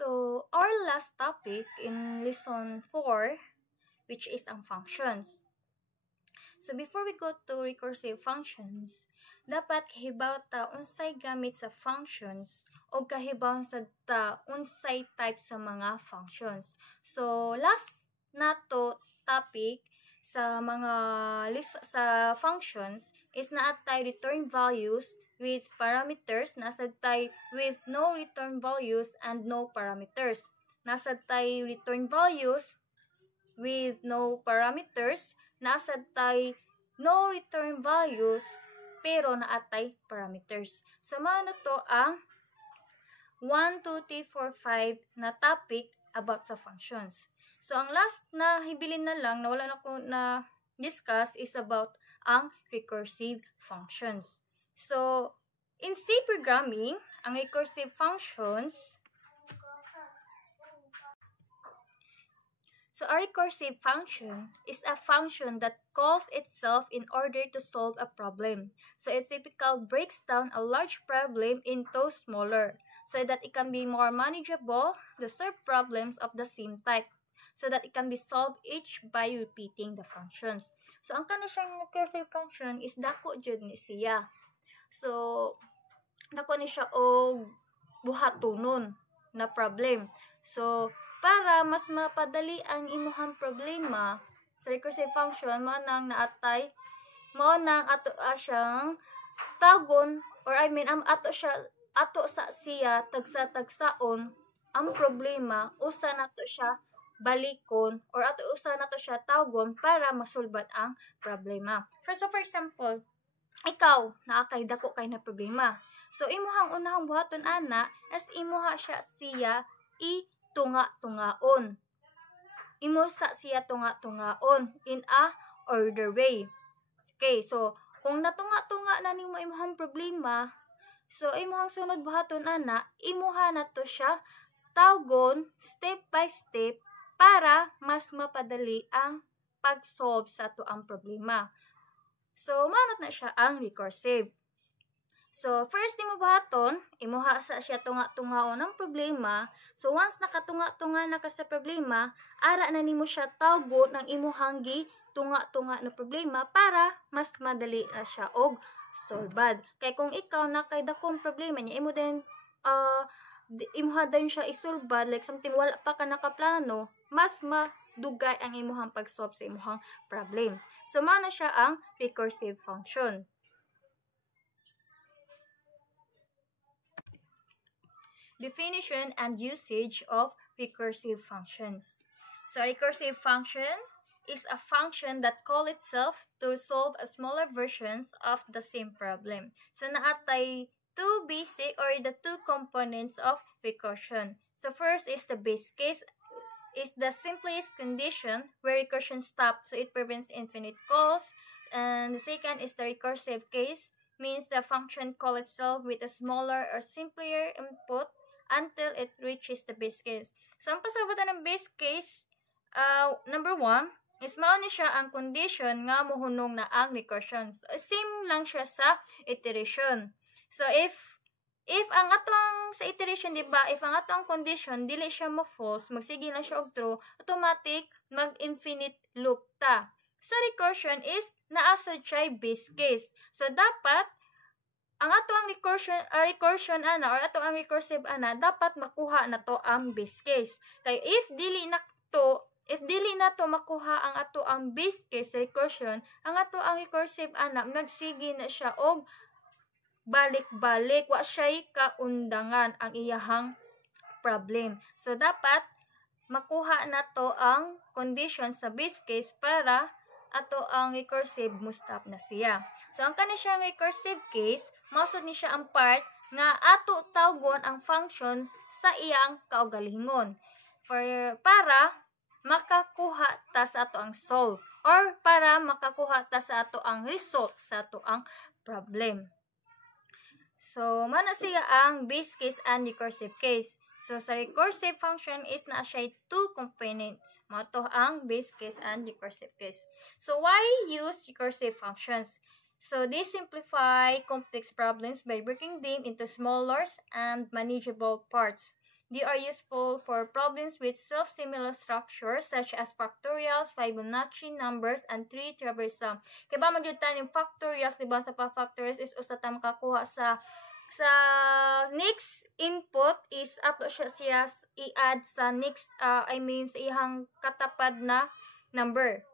So, our last topic in lesson 4, which is ang functions. So, before we go to recursive functions, dapat kahibaw ta unsay gamit sa functions o kahibaw sa ta unsay type sa mga functions. So, last nato topic sa mga sa functions is naatay return values with parameters, nasad tay with no return values and no parameters. Nasad tay return values with no parameters, nasad tay no return values pero naatay parameters. So mano to ang 1, 2, 3, 4, 5 na topic about sa functions. So ang last na hibilin na lang na wala na ko na discuss is about ang recursive functions. So, in C programming, ang recursive functions, a recursive function is a function that calls itself in order to solve a problem. So, it typically breaks down a large problem into smaller so that it can be more manageable to solve problems of the same type, so that it can be solved each by repeating the functions. So, ang kana siyang recursive function is dako jud ni siya. So, dako ni siya og buhatonon na problem. So, para mas mapadali ang imuhang problema sa recursive function, mao nang naatay, mao nang ato siyang tagon, or ato sa siya tagsa-tagsaon ang problema, usa nato siya balikon or ato usa nato siya tawgon para masulbad ang problema. For example, ikaw naakay dako kay na problema. So imuhang unahang buhaton ana as imuha siya tunga-tungaon. Imo sa siya tunga-tungaon in a order way. Okay, so kung natunga-tunga na nimo imuhang problema, so imuhang sunod buhaton ana, imuha nato siya tawgon step by step para mas mapadali ang pag-solve sa tuang problema. So, manot na siya ang recursive. So, first imo buhaton, imuha sa siya tunga-tungaon ang problema. So, once nakatunga-tunga na ka sa problema, ara na nimo siya tawgon ng imuhang tunga-tunga na problema para mas madali na siya og solbad. Kay kung ikaw nakay dakong problema niya, imo din imuha din siya isulbad, like something wala pa ka nakaplano, mas madugay ang imuhang pag-solve sa imuhang problem. So, mao na siya ang recursive function. Definition and usage of recursive functions. So, a recursive function is a function that calls itself to solve a smaller versions of the same problem. So, naatay two basic or the two components of recursion. So first is the base case, is the simplest condition where recursion stops, so it prevents infinite calls. And the second is the recursive case, means the function calls itself with a smaller or simpler input until it reaches the base case. So ang pasabutan ng base case, number 1 is mao ni siya ang condition nga mohunong na ang recursion. So, same lang siya sa iteration. So, if ang atong sa iteration, diba, if ang atong condition, dili siya mo-false, magsige lang siya og true, automatic, mag-infinite loop ta. Sa recursion is, naasad siya base case. So, dapat, ang atong recursion ana, or atong ang recursive ana, dapat makuha na to ang base case. Kaya, if dili na to makuha ang ato ang base case sa recursion, ang ato ang recursive ana, nagsige na siya og balik-balik, wa siya'y kaundangan ang iyahang problem. So, dapat makuha na to ang condition sa base case para ato ang recursive mustap na siya. So, ang kani siyang recursive case, mausad ni siya ang part nga ato tawgon ang function sa iyang kaugalingon. Para makakuha ta sa ato ang solve or para makakuha ta sa ato ang result sa ato ang problem. So, mana siya ang base case and recursive case. So, sa recursive function is na siya two components. Mato ang base case and recursive case. So, why use recursive functions? So, they simplify complex problems by breaking them into smaller and manageable parts. They are useful for problems with self-similar structures such as factorials, Fibonacci numbers, and tree traversal. Kaya ba magyud tanim factorials, diba sa pa-factorials is usa ta makakuha sa next input is ato siya i-add sa next sa ihang katapad na number.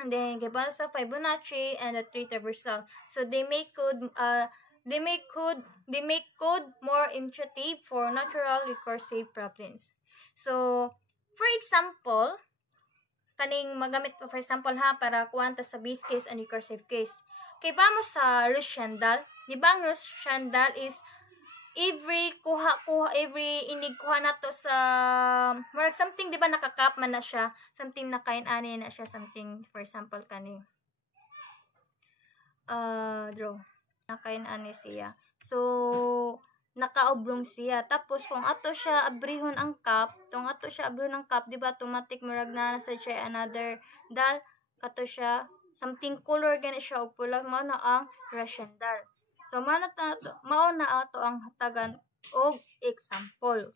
And then kaya ba sa Fibonacci and the tree traversal. So they make code more intuitive for natural recursive problems. So, for example, kaning magamit pa for example ha para kuwanta sa base case and recursive case. Kay ba mo sa Roche-Chandal? Di ba ang Roche-Chandal is every inig kuha nato sa more something, di ba nakakap man na siya, something na kain-ani na siya, something for example kani draw nakain-ani siya. So, nakaoblong siya. Tapos, kung ato siya abrihon ang cup, di ba, automatic murag na nasa siya another dal, kato siya, something color gani siya, o pula, mao na ang Roche-Chandal. So, mao na ato ang hatagan og example.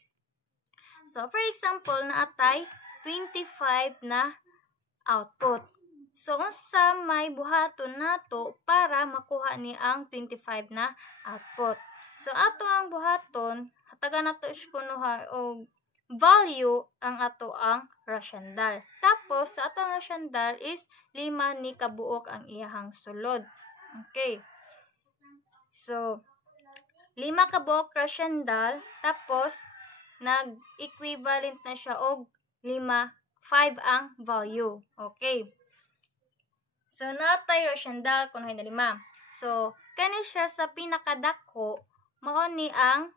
So, for example, naatay 25 na output. So, unsa may buhaton nato para makuha ni ang 25 na output. So, ato ang buhaton, hatagan nato siya kunuha o value ang ato ang Roche-Chandal. Tapos, sa ato ang Roche-Chandal is 5 ni kabuok ang iyahang sulod. Okay. So, 5 kabuok Roche-Chandal, tapos, nag-equivalent na siya og 5 ang value. Okay. So, natay Roche-Chandal kunuhay na 5. So, kani siya sa pinakadako, mao ni ang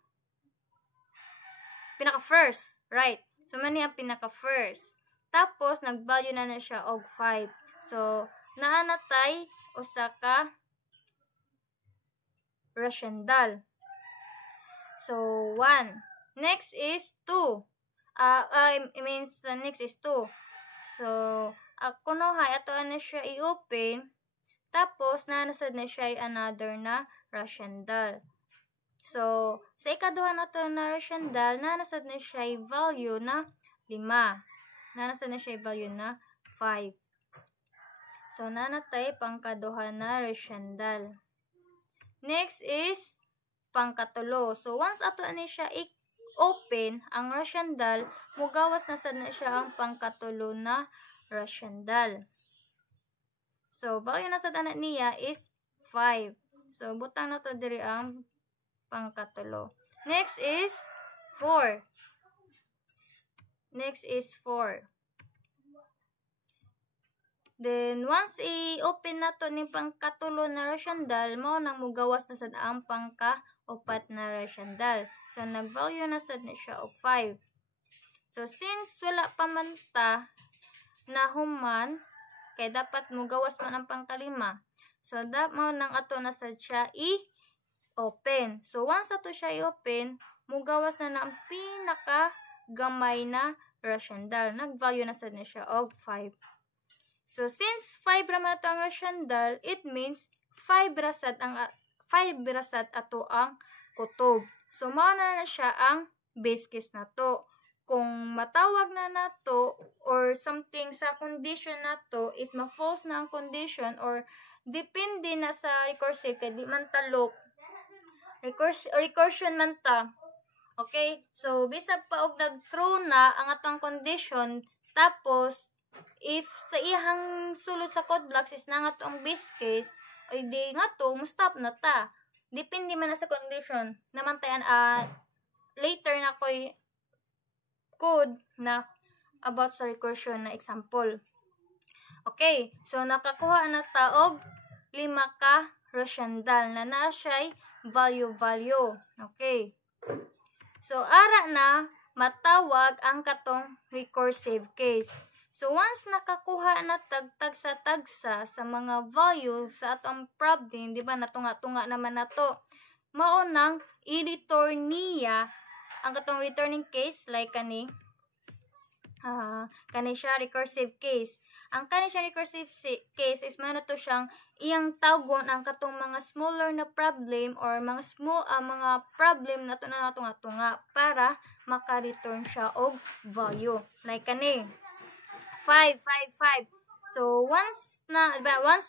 pinaka-first. Right. So, mani ang pinaka-first. Tapos, nag-value na siya og 5. So, naanatay usa ka Roche-Chandal. So, 1. Next is 2. Next is 2. So, kunuhay, ato na siya i-open, tapos, nanasad na siya another na Roche-Chandal. So, sa ikaduha na to na Roche-Chandal, nanasad na siya value na 5. Nanasad na siya value na 5. So, nanatay pangkaduha na Roche-Chandal. Next is pangkatulo. So, once ato na siya i-open, ang Roche-Chandal, mugawas nasad na siya ang pangkatulo na Roche-Chandal. So, value na sa tanan niya is 5. So, butang na to diri ang pangkatulo. Next is 4. Then, once i-open na to ni pangkatulo na Roche-Chandal, mao nang mugawas na sad ang pangka-upat na Roche-Chandal. So, nag-value na sad na siya og 5. So, since wala pa man ta na human, kaya dapat mugawas man ang pangkalima. So, mao nang ato na sad siya i-open. So, once ato siya i-open, mugawas na ang pinaka-gamay na Roche-Chandal. Nag-value na sad na siya og 5. So, since 5 raman ato ang Roche-Chandal, it means 5 rasad ato ang kutob. So, mao na siya ang base case na to. Kung matawag na nato or something sa condition nato is ma-false na ang condition or depende na sa recursive kay di man talok recursion man ta. Okay? So, bisag pa og nag-throw na ang atong condition, tapos if sa ihang sulod sa code blocks is na nga ang base case, ay di nga to, mo-stop na ta. Depende man na sa condition. Namantayan, later na ko'y code na about sa recursion na example. Okay, so nakakuha na ta og 5 ka Roche-Chandal na naa siya'y value. Okay. So, ara na matawag ang katong recursive case. So, once nakakuha na tagsa sa mga value sa atong problem, di ba, natunga-tunga naman na to, maunang i-return niya ang katong returning case, like kani, kani siya recursive case. Ang kani siya recursive case is mano to siyang iyang tawgon ang katong mga smaller na problem or mga mga problem nato na tunga para maka-return siya og value. Like kani 5 5 5. So once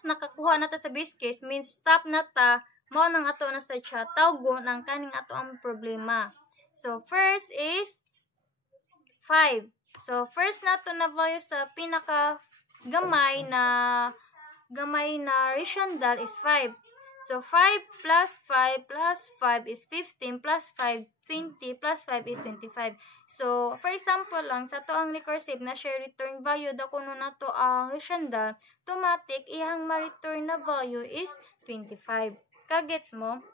nakakuha na ta sa base case means stop na ta, mao nang ato na sa siya tawgon ang kaning ato ang problema. So first is 5. So, first nato na value sa pinaka gamay na rational is 5. So, 5 plus 5 plus 5 is 15 plus 5, 20 plus 5 is 25. So, for example lang, sa to ang recursive na share return value, da kuno na to ang rational, automatic, ihang ma-return na value is 25. Kagets mo?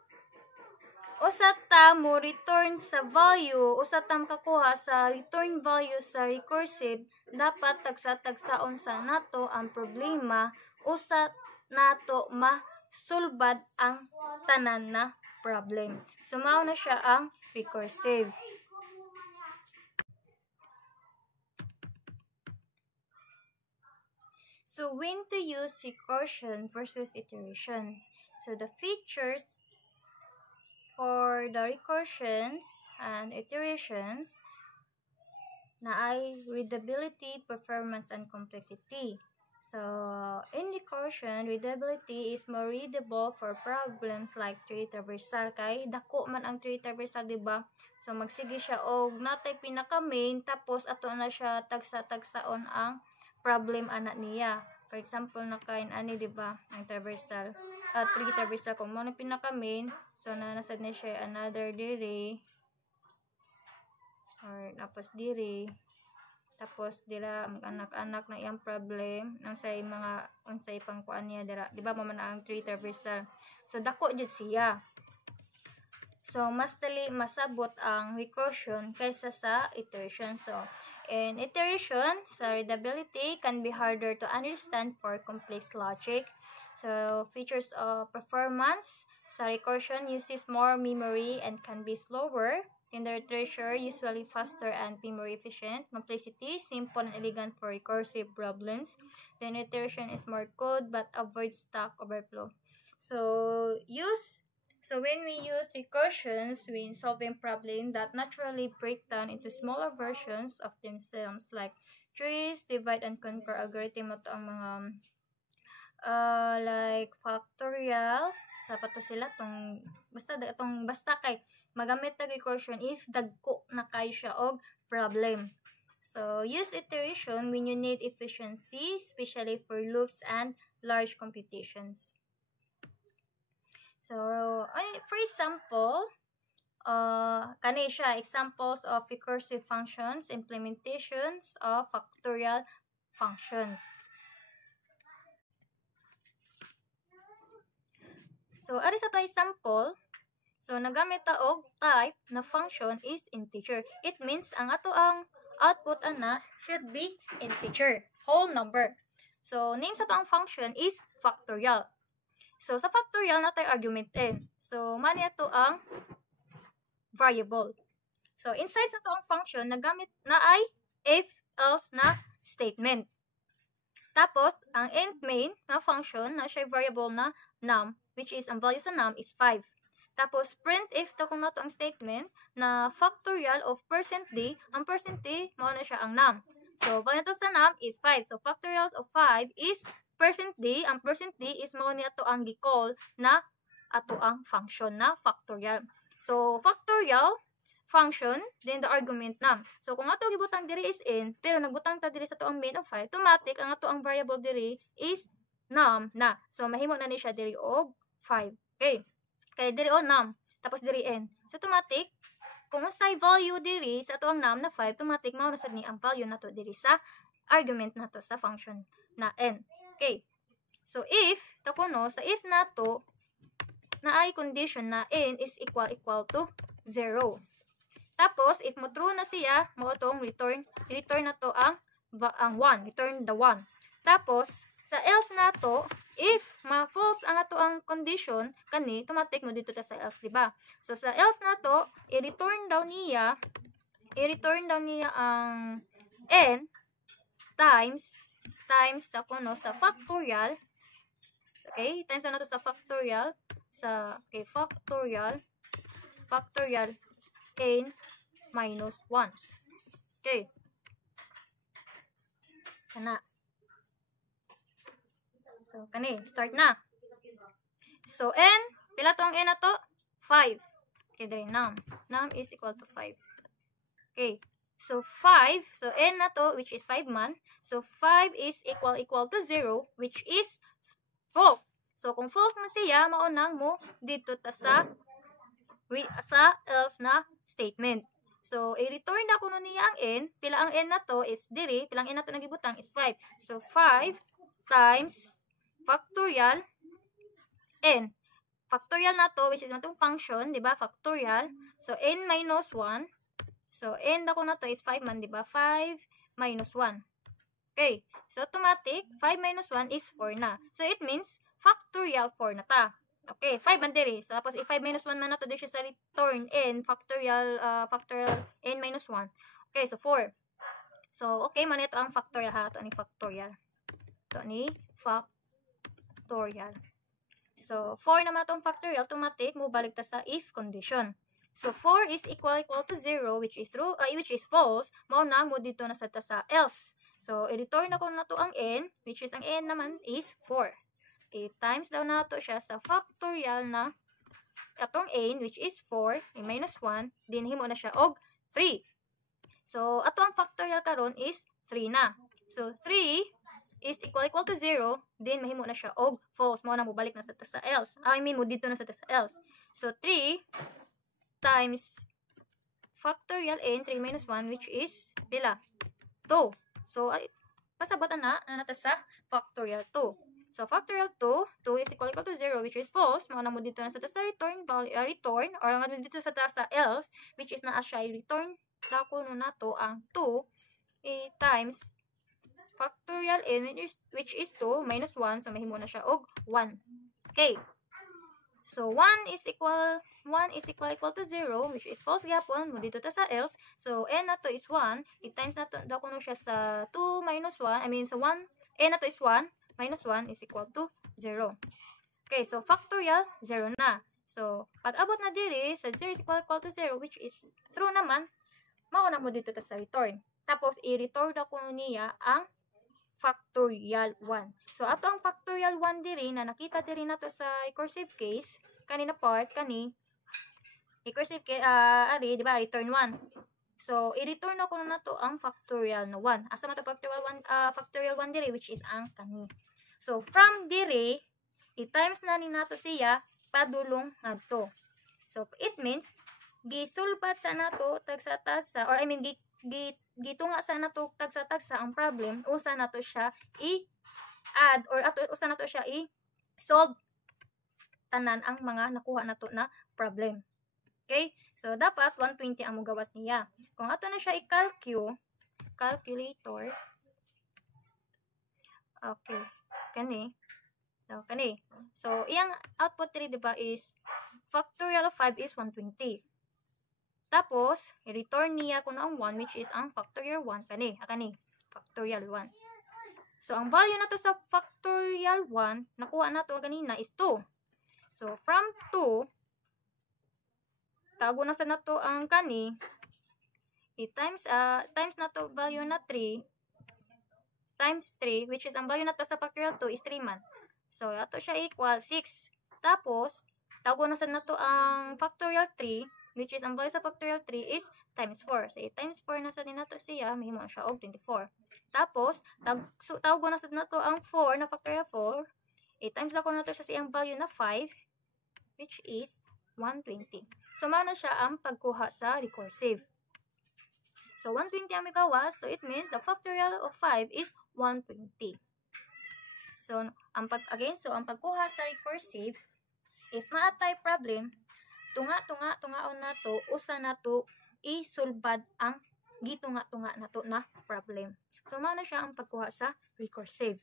Usa ta mo return sa value, usa ta makakuha sa return value sa recursive, dapat tagsa-tagsaon sa nato ang problema, usa nato masulbad ang tanan na problem. So mao na siya ang recursive. So when to use recursion versus iterations. So the features for the recursions and iterations na ay readability, performance, and complexity. So, in recursion, readability is more readable for problems like tree traversal. Kay dako man ang tree traversal, diba? So, magsige siya og natay pinaka-main, tapos ato na siya tagsa-tagsaon ang problem anak niya. For example, nakain ani, diba? Ang traversal. Tree traversal, kung mo na pinaka-main, so, nasad na siya another diri. Or, tapos diri. Tapos, dira, mag-anak-anak na iyang problem. Unsay pang kuan niya, dira. Diba, maman ang tree traversal. So, dako jud siya. So, mas dali masabot ang recursion kaysa sa iteration. So, in iteration, sa readability can be harder to understand for complex logic. So, features of performance. Sa recursion, uses more memory and can be slower. In the iteration, usually faster and be more efficient. Complexity, simple and elegant for recursive problems. Then iteration is more code but avoids stack overflow. So when we use recursions when solving problems that naturally break down into smaller versions of themselves, like trees, divide and conquer algorithm, ito ang mga like factorial, dapat to sila basta kay magamit tag recursion if dagko na kay siya og problem. So use iteration when you need efficiency, especially for loops and large computations. So for example, kani siya examples of recursive functions, implementations of factorial functions. So, ari sa to example, so nagamit ta og type na function is integer. It means ang ato ang output ana should be integer, whole number. So, name sa to ang function is factorial. So, sa factorial na tayo argument n. So, mani ato ang variable. So, inside sa to ang function, nagamit na ay if else na statement. Tapos, ang end main na function na siya variable na num, which is ang value sa num is 5. Tapos, printf, ta kung nato ang statement na factorial of %d, ang %d, mao na siya ang num. So, value nato sa num is 5. So, factorial of 5 is %d, ang %d is mao ni ato ang gi-call na ato ang function na factorial. So, factorial function, then the argument num. So, kung ato gibutang diri is n, pero nagbutang ta diri sa ato ang main of 5, automatic ang ato ang variable diri is num na. So, mahimo na ni siya diri og 5. Okay. Kaya diri o num, tapos diri n. So, automatic, kung usay value diri sa ato ang num na 5, automatic mao na sad ni ang value nato diri sa argument nato sa function na n. Okay. So, if, takuno, sa if nato, na ay condition na n is equal to 0. Tapos, if mo true na siya, mo itong return na to ang 1. Return the 1. Tapos, sa else na to, if ma-false ang ato ang condition, kani, automatic mo dito ta sa else, diba? So, sa else na to, i-return daw niya ang n times na kuno sa factorial. Okay, times na to sa factorial factorial n minus 1. Okay. Kana. So, kani, start na. So, n, pila to ang n na to? 5. Okay, dali, num is equal to 5. Okay. So, 5, so n na to, which is 5 man. So, 5 is equal to 0, which is false. So, kung false man siya, maunang mo dito ta sa else na statement. So, i-return na kuno niya ang n. Pila ang n na to is diri. Pilang n na to nagibutang is 5. So, 5 times factorial n. Factorial na to, which is natong function, di ba? Factorial. So, n minus 1. So, n na ko na to is 5 man, di ba? 5 minus 1. Okay. So, automatic, 5 minus 1 is 4 na. So, it means, factorial 4 na ta. Okay, 5 man diri. So, tapos, if 5 minus 1 man na to, di siya sa return n, factorial n minus 1. Okay, so 4. So, okay man ito ang factorial ha. Ito ni factorial. So, 4 naman itong factorial, automatic, mo balik ta sa if condition. So, 4 is equal to 0, which is true, which is false. Mauna mo dito na sa else. So, i-return na ko na to ang n, which is ang n naman is 4. I-times daw na to siya sa factorial na atong n, which is 4, minus 1, dinhimo na siya og 3. So, ato ang factorial karon is 3 na. So, 3 is equal to 0, then mahimo na siya og false. Mo na mo balik na sa else. Mo dito na sa else. So, 3 times factorial n, 3 minus 1, which is pila? 2. So, pasabotan na nata sa factorial 2. So, factorial 2 is equal to 0, which is false. Mga mo dito na sa return, or nga dito sa else, which is na siya return. Dako na to ang 2 times factorial n, which is 2 minus 1. So, mahimo na siya og 1. Okay. So, 1 is equal to 0, which is false gapon. Mo dito ta sa else. So, n na to is 1. I-times na to, daw kuno siya sa 2 minus 1. Sa 1, n na to is 1. Minus 1 is equal to 0. Okay, so, factorial, 0 na. So, pag abot na diri, sa 0 is equal to 0, which is true naman, mauna mo dito ta sa return. Tapos, i-return na kuno niya ang factorial 1. So, ato ang factorial 1 diri na nakita diri nato sa recursive case, kanina part, recursive case, di ba, return 1. So, i-return na ko na to ang factorial na 1. Asa man to factorial 1 diri, which is ang kani. So, from diri, i-times na ni nato siya, padulong ngadto. So, it means, gisulbat sa nato, tagsa-tagsa, or gitunga sa nato tagsa-tagsa ang problem, usa nato siya i-add or usa nato siya i-solve tanan ang mga nakuha nato na problem. Okay? So, dapat 120 ang mugawas niya. Kung ato na siya calculator, okay, kani. So, iyang output 3, diba, is factorial of 5 is 120. Tapos, i-return niya ko na ang 1, which is ang factorial 1. Kani, factorial 1. So, ang value na to sa factorial 1, nakuha na to kanina is 2. So, from 2, tago na sa na to ang kani, times na to value na 3, times 3, which is ang value na to sa factorial 2 is 3 man. So, ato siya equal 6. Tapos, tago na sa na to ang factorial 3, which is ang value sa factorial 3 is times 4. So, times 4 na sa din nato siya, mahimo na siya og 24. Tapos, tago na sa nato ang 4 na factorial 4, times na ko na to sa siyang value na 5, which is 120. So, mao na siya ang pagkuha sa recursive. So, 120 ang migawas, so it means the factorial of 5 is 120. So, ang pagkuha sa recursive, if maatay problem, tunga-tungaon na to, usa na to, isulbad ang gitunga-tunga na to na problem. So, mao na siya ang pagkuha sa recursive.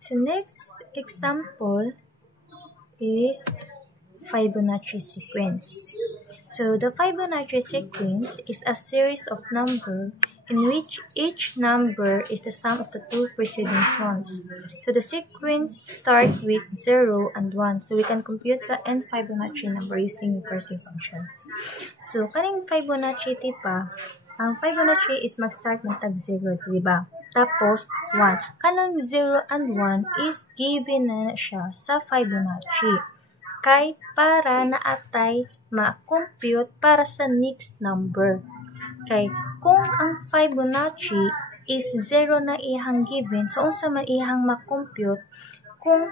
So, next example is Fibonacci sequence. So the Fibonacci sequence is a series of numbers in which each number is the sum of the two preceding ones. So the sequence starts with 0 and 1. So we can compute the nth Fibonacci number using recursive functions. So kaning Fibonacci tipa, ang Fibonacci is mag-start ng tag 0, diba? Tapos 1. Kanang 0 and 1 is given na siya sa Fibonacci. Kay para naatay ma-compute para sa next number. Kay kung ang Fibonacci is 0 na ihang given, so unsa man ihang ma-compute kung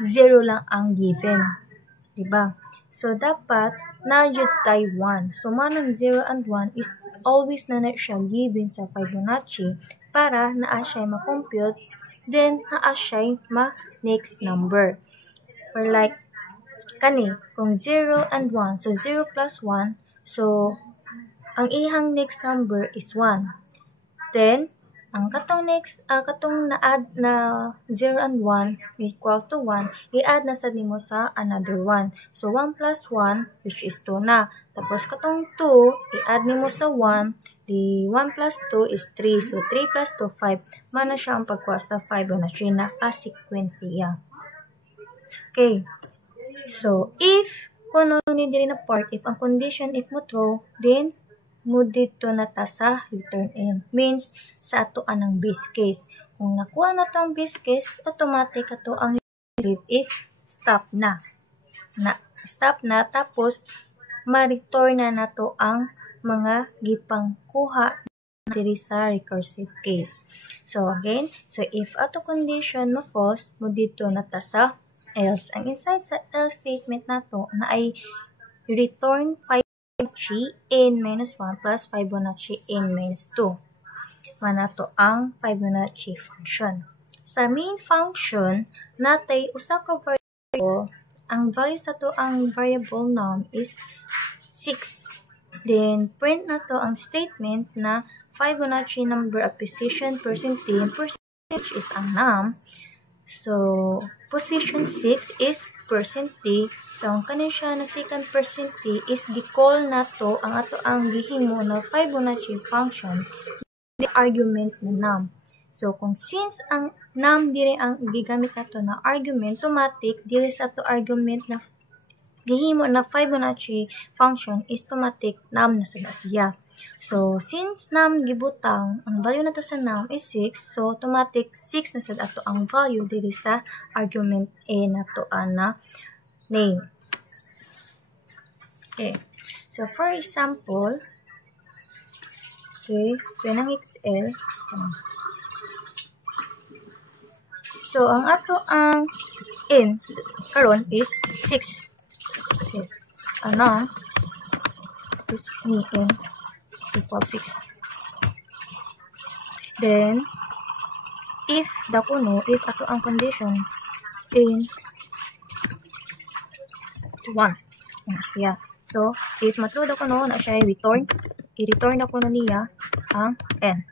0 lang ang given. Diba? So dapat na jud tay 1. So manang 0 and 1 is always na siya given sa Fibonacci para naa siya ma-compute, then naa siya ma-next number. Or like kani, kung 0 and 1, so 0 plus 1, so ang ihang next number is 1. Then, ang katong next, katong na-add na 0 and 1 equal to 1, i-add na sad nimo sa another 1. So, 1 plus 1, which is 2 na. Tapos, katong 2, i-add nimo sa 1, di 1 plus 2 is 3. So, 3 plus 2, 5. Mana siya ang pagkuha sa Fibonacci na ka-sequencia. Okay. So, if, kung ano ni diri na part, if ang condition if mo true, then, mo dito na ta sa return n. Means, sa ato anang base case. Kung nakuha na to ang base case, automatic ato ang rate is stop na. Stop na, tapos, ma-return na to ang mga gipangkuha diri sa recursive case. So, again, so if ato condition mo false, mo dito na ta sa else. Ang inside sa else statement na to, na ay return Fibonacci n minus 1 plus Fibonacci n minus 2. Mana to ang Fibonacci function. Sa main function, natay usa ka variable. Ang value sa to ang variable num is 6. Then, print na to ang statement na Fibonacci number acquisition percentage. Percentage is ang num. So, position 6 is percentage. So, ang kanin siya na second percentage is gi-call na to ang ato ang gihimo na Fibonacci function the argument na num. So, kung since ang num dire ang gigamit na to na argument, automatic dire sa to argument na gihimo na Fibonacci function is automatic num na sa siya. So, since num gibutang, ang value na to sa num is 6, so automatic 6 na sad ato ang value diri sa argument A na to na name. Okay. So, for example, okay, kanang XL. So, ang ato ang n karon is 6. Okay. Ano? Is ni n equal 6. Then, if dakuno, if ato ang condition n 1. Siya. So, if matro dakuno na siya return, i-return ako na niya ang n.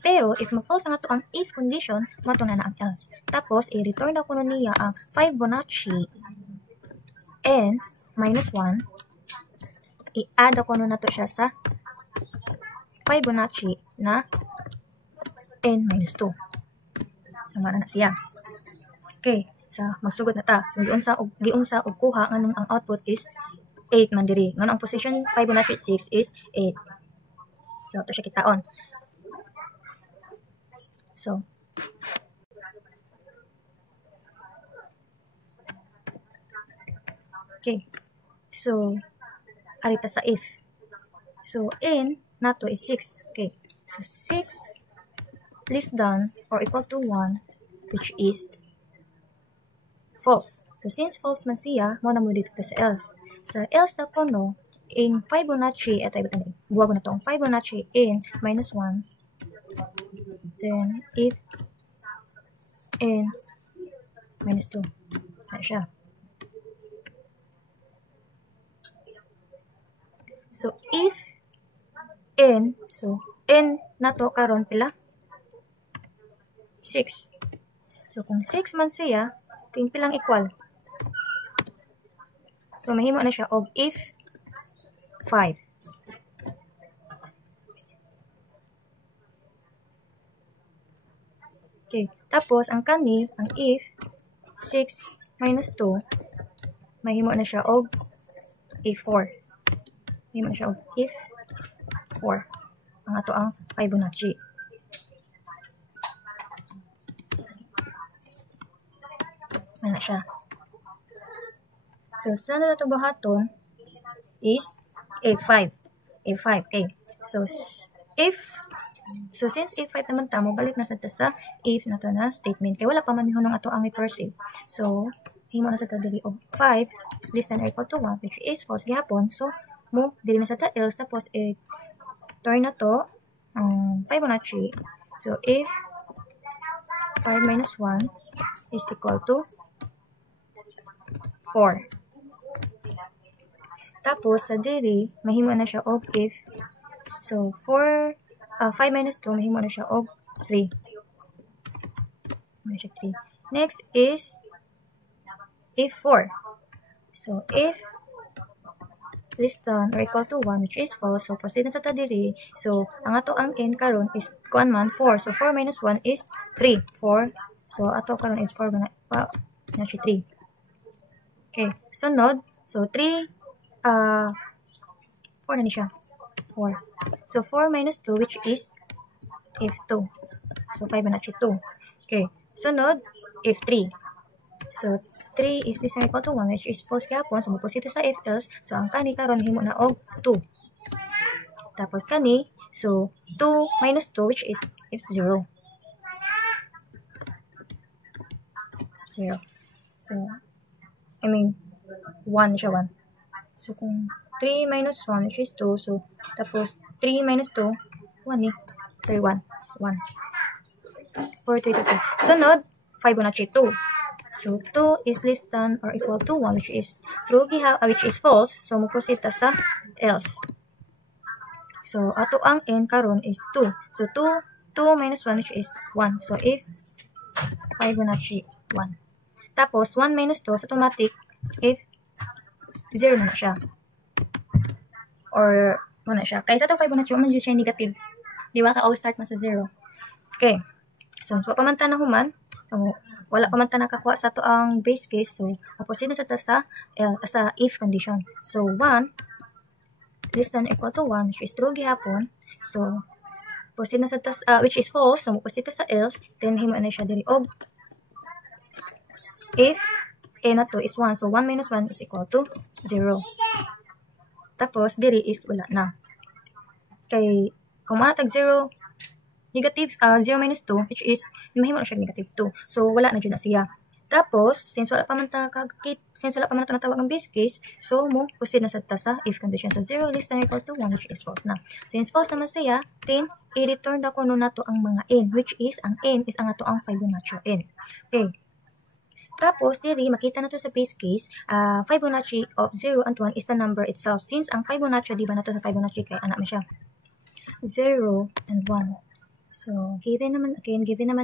Pero, if ma-false nga to ang if condition, mato na ang else. Tapos, i-return ako na niya ang Fibonacci n minus 1. I-add ako na to siya sa Fibonacci na n minus 2. Tama na siya. Okay. So, magsugod na ta. So, giunsa og kuha nganong ang output is 8 man diri. Nganong ang position Fibonacci 6 is 8. So, ito siya kitaon. So, okay. So, arita sa if. So, n nato is 6. Okay. So, 6 less than or equal to 1, which is false. So, since false man siya, mo na mo dito sa else. Sa else na kono, in Fibonacci, ito iba tayo, buwag na itong Fibonacci n minus 1. Then, if n minus 2. Ayan siya. So, if n, so, n na to karon pila? 6. So, kung 6 man siya, ting pilang equal? So, mahimo na siya og if 5. Okay. Tapos, ang kani, ang if 6 minus 2, mahimo na siya og if 4. Mahimo na siya og if 4. Ang ato ang Fibonacci. Mana siya. So, saan na ito buhaton is A5. A5. Okay. So, since A5 naman tamo, balik na sa if na to na statement. Kaya wala pa man hunong ato ang recursive. So, himo na sa dili og 5 less than or equal to 1, which is false gihapon. So, mo dili na sa else, tapos turn na to Fibonacci. So, if 5 minus 1 is equal to 4. Tapos, sa dili, mahimo na siya og if. So, 5 minus 2, mahimo na siya og 3. Next is if 4. So, if less than or equal to 1, which is false, so proceed na sa diri. So, ang ato ang n karon is 4. So, 4 minus 1 is 3. 4. So, ato karon is 4 na siya 3. Okay, sunod. So, 3, 4 na ni siya. 4. So, 4 minus 2, which is if 2. So, 5 na siya 2. Okay, sunod, if 3. So, 3 is less than or equal to 1, which is false gapon. So, maproceed sa if else. So, ang kani karon himo na og 2. Tapos kani, so, 2 minus 2, which is if 0. 0. So, 1 siya 1. So, kung 3 minus 1, which is 2. So, tapos 3 minus 2, 1 eh. 3, 1. So, 1. 4, 3, 2, 2. Sunod, Fibonacci 2. So, 2 is less than or equal to 1, which is false. So, mag-proceed ta sa else. So, ato ang n karon is 2. So, 2 minus 1, which is 1. So, if Fibonacci 1. Tapos, 1 minus 2, so automatic, if 0 na siya. Or, na siya. Kaya sa itong Fibonacci, man siya negative. Di ba ka all start na sa 0. Okay. So, pamanta na human. So, wala pamanta nakakuha sa ito ang base case. So, proceed na sa if condition. So, 1 less than equal to 1, which is true gihapon. So, proceed na sa which is false. So, proceed na sa else. Then, himo na siya diri og if a na to is 1. So, 1 minus 1 is equal to 0. Tapos, diri is wala na. Kay, kung manatag 0, negative 0 minus 2, which is, mahimo na siya negative 2. So, wala na dyan na siya. Tapos, since wala pa man ito natawag ang base case, so, mo proceed na sa if condition. So, 0 less than or equal to 1, which is false na. Since false naman siya, then, i-return na ko nun nato ang mga n, which is, ang n is ang ato ang Fibonacci n. Okay. Tapos, diri, makita na to sa base case, Fibonacci of 0 and 1 is the number itself. Since ang Fibonacci, di ba na to sa Fibonacci, kaya anak mo siya. 0 and 1. So, given naman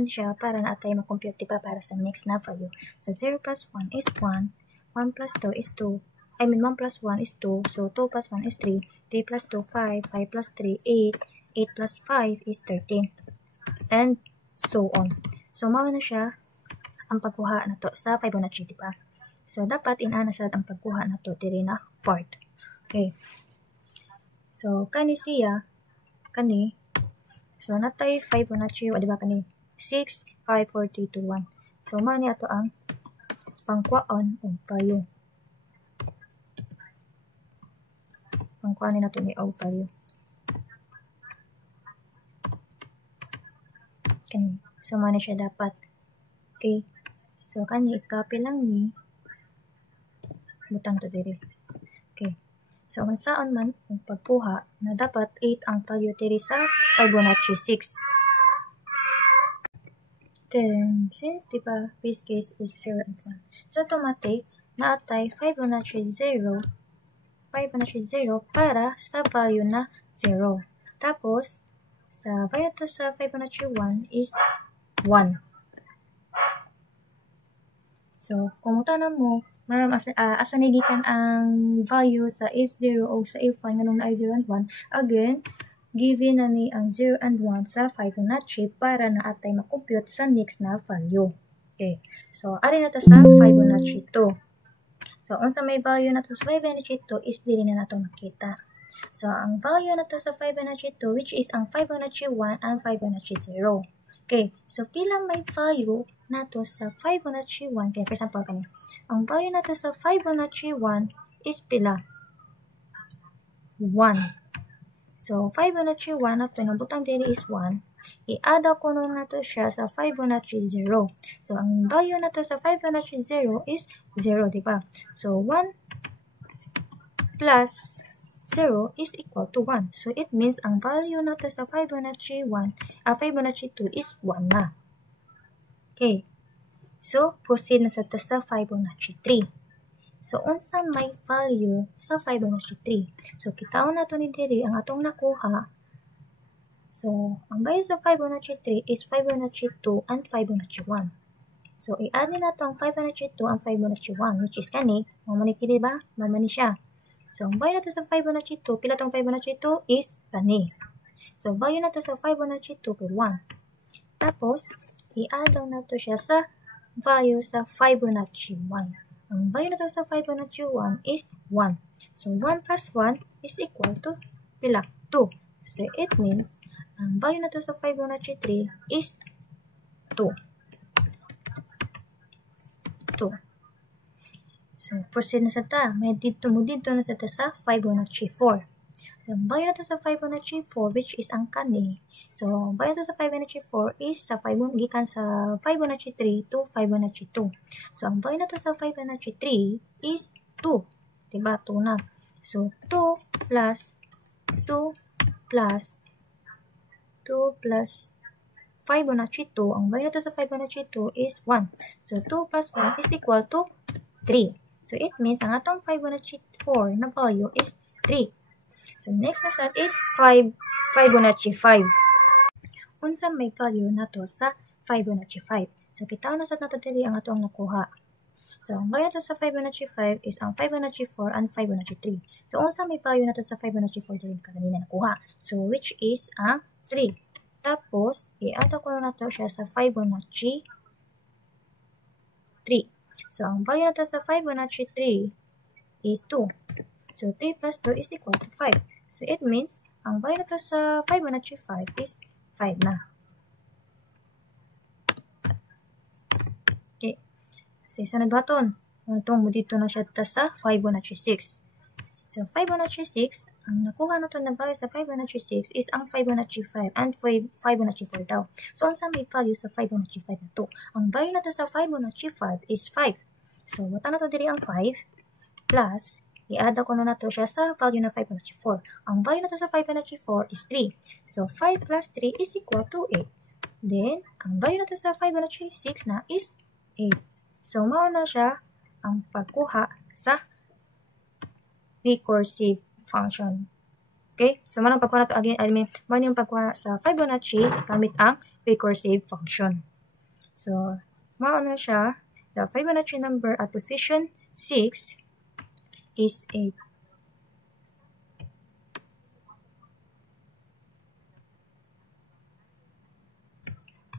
siya para na tayo mag-compute, diba, para sa next na value. So, 0 plus 1 is 1. 1 plus 2 is 2. 1 plus 1 is 2. So, 2 plus 1 is 3. 3 plus 2, 5. 5 plus 3, 8. 8 plus 5 is 13. And so on. So, mawa na siya ang pagkuha na to sa Fibonacci, diba? So, dapat inanasad ang pagkuha na to diri na part. Okay. So, kani siya, so, natay Fibonacci, diba kani? 6, 5, 4, 3, 2, 1. So, mani ato ang pangkuhaan o value. Pangkuhaan na to ni o value. Kani. So, mani siya dapat. Okay. So, kani, i-copy lang ni butang to diri. Okay. So, kung saan man ang pagkuha na dapat 8 ang value diri sa Fibonacci 6. Then, since diba base case is 0 and 1, so automatic naatay Fibonacci 0 para sa value na 0. Tapos, sa value to sa Fibonacci 1 is 1. So, kung mutanan mo Ma'am, asa nagikan ang value sa F0 o sa F1 nganong naay 0 and 1. Again, given na ni ang 0 and 1 sa Fibonacci para na atay makompute sa next na value. Okay. So, ari na to sa Fibonacci 2. So, unsa may value na to sa Fibonacci 2 is dili na nato makita. So, ang value na to sa Fibonacci 2 which is ang Fibonacci 1 and Fibonacci 0. Okay. So, pila may value na to sa Fibonacci 1. Okay, for example, kani. Ang value na to sa Fibonacci 1 is pila? 1. So, Fibonacci 1 after nabutang dili is 1. I-add ko na to siya sa Fibonacci 0. So, ang value na to sa Fibonacci 0 is 0, diba? So, 1 plus 0 is equal to 1. So, it means ang value na to sa Fibonacci 2 is 1 na. Okay. So, proceed na sa to sa Fibonacci 3. So, unsa may value sa Fibonacci 3? So, kitaon na to ni diri ang atong nakuha. So, ang value sa Fibonacci 3 is Fibonacci 2 and Fibonacci 1. So, i-add na to ang Fibonacci 2 and Fibonacci 1, which is kani, mamaniki ba? Mamani siya. So, ang value na to sa Fibonacci 2, pila tong Fibonacci 2 is kani. So, value na to sa Fibonacci 2 per 1. Tapos, i-add na to siya sa value sa Fibonacci 1. Ang value na to sa Fibonacci 1 is 1. So, 1 plus 1 is equal to pila? 2. So, it means, ang value na to sa Fibonacci 3 is 2. 2. So, proceed na sa ta. May dito na sa ta sa Fibonacci 4. Ang value na to sa Fibonacci 4 which is ang kani. So, ang value na to sa Fibonacci 4 is sa gikan sa Fibonacci 3 to Fibonacci 2. So, ang value na to sa Fibonacci 3 is 2. Diba? 2 na. So, 2 plus Fibonacci 2. Ang value na to sa Fibonacci 2 is 1. So, 2 plus 1 is equal to 3. So, it means ang atong Fibonacci 4 na value is 3. So, next na set is Fibonacci 5. Unsa may value na to sa Fibonacci 5? So, kita na sa nato dili ang atong nakuha. So, ang value na to sa Fibonacci 5 is ang Fibonacci 4 and Fibonacci 3. So, unsa may value na to sa Fibonacci 4 dili kanina nakuha. So, which is ang 3. Tapos, i-add ko na to siya sa Fibonacci 3. So, ang value na to sa Fibonacci 3 is 2. So, 3 plus 2 is equal to 5. So, it means, ang value na to sa Fibonacci 5 is 5 na. Okay. So, isa na baton. Itong mo dito na siya sa Fibonacci 6. So, Fibonacci 6, ang nakuha na to na value sa Fibonacci 6 is ang Fibonacci 5 and Fibonacci 4 daw. So, ang sa may value sa Fibonacci 5 na to? Ang value na to sa Fibonacci 5 is 5. So, wata na to diri ang 5 plus i-add ko na to siya sa value na Fibonacci 4. Ang value na to sa Fibonacci 4 is 3. So, 5 plus 3 is equal to 8. Then, ang value na to sa Fibonacci 6 na is 8. So, mao na siya ang pagkuha sa recursive function. Okay? So, manang pagkuha na to again, mao yung pagkuha sa Fibonacci gamit ang recursive function. So, mao na siya. The Fibonacci number at position 6 is 8.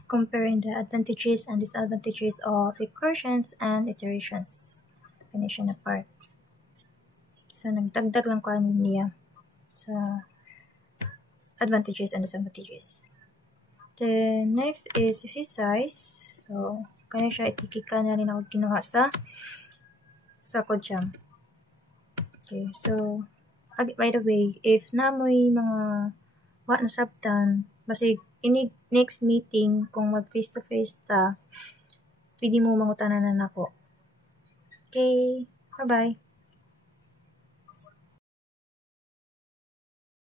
Comparing the advantages and disadvantages of recursions and iterations. Finish na part. So, nagdagdag lang ko niya sa advantages and disadvantages. The next is exercise. So, kaya siya is kikika na rin ako kinuha sa Kodyam. Okay, so, by the way, if namoy mga na sabtan, basta next meeting, kung mag face-to-face ta, pwede mo mangutanan na ako. Okay, bye-bye.